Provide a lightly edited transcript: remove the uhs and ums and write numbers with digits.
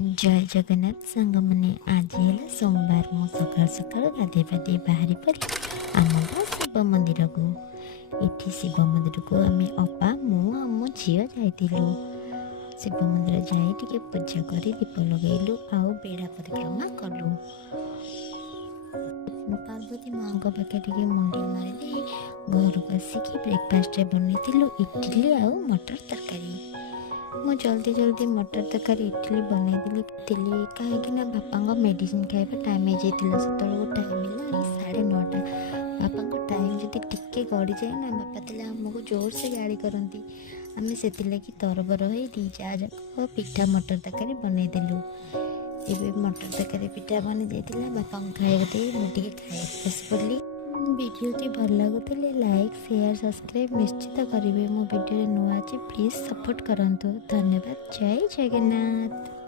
जय जगन्नाथ सांग मैंने आज है सोमवार मु सकाल सकाल गाधे पाधे बाहरी पड़ी आम शिव मंदिर को ये शिव मंदिर को आम अपा मु झी जाइलु शिव मंदिर जाए पूजा कर दीप लगेलु आउ बेड़ा परिक्रमा कलु पार्वती माँ पाखे मुंडिया मारे घर को आसिक ब्रेकफास्ट बनई इडली आउ मटर तरकारी मु जल्दी जल्दी मटर तरकारी इडली बनईली कहीं बापा मेडिसिन खाଇବା टाइम हो जाता से टाइम है 9:30 बापा टाइम जब टिके गड़ी जाए ना बापा थे आमको जोर से गाड़ी करती आम से तरबर हो दी जा जाक पिठा मटर तरकारी बनईदेलु ये मटर तरकारी पिठा बनी जाता बापा खाଇବା दे मुझे खाई बस पड़ी वीडियोटी भल लगुले लाइक शेयर सब्सक्राइब निश्चित करेंगे मो वीडियो नुआ अच्छे प्लीज सपोर्ट करंतु धन्यवाद जय जगन्नाथ।